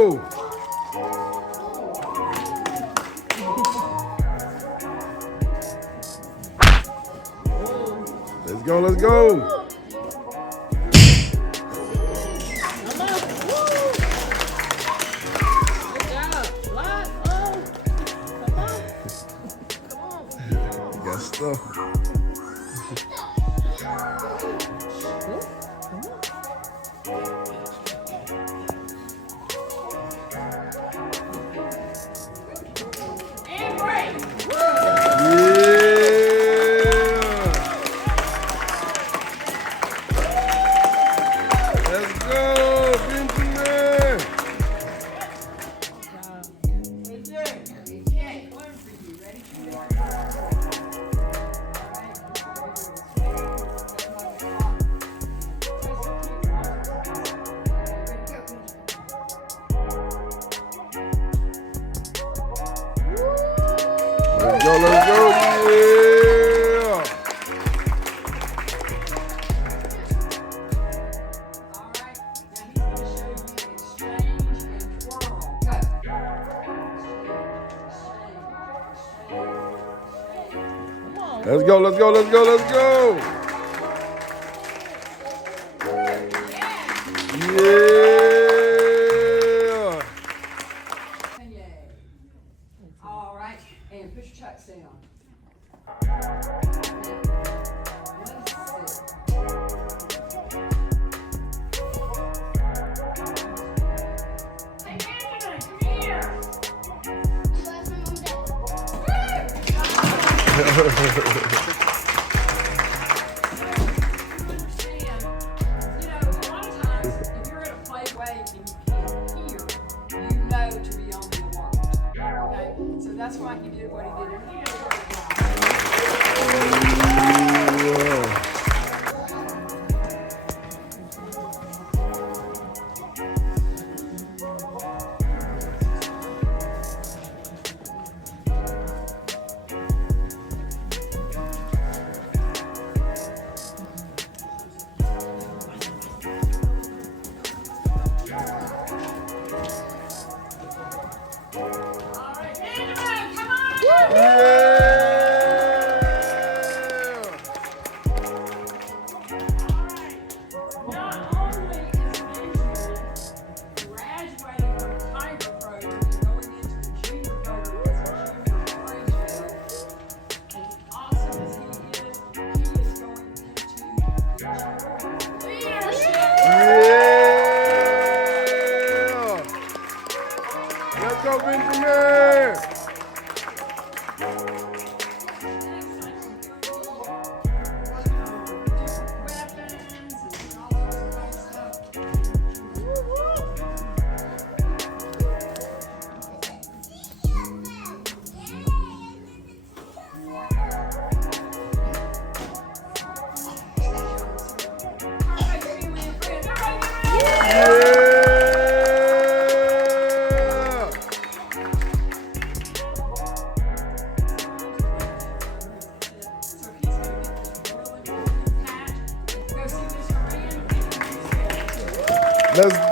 go. Let's go, let's go. Got stuff. And break. Let's go, Benjamin. Let's go, let's go, yeah! Let's go, let's go, let's go, let's go! Yeah! All right, and push your chucks down. Hey, Benjamin, come here. A lot of times, if you're in a play way and you can't hear, you know to be on the alert. Okay? So that's why he did what he did. And he did a great job. All right, Benjamin, come on! Yeah! Not only is Benjamin graduating from Tiger program and going into the junior program as a junior graduate, as awesome as he is going into the leadership. Yeah! Let's go, Benjamin! Let's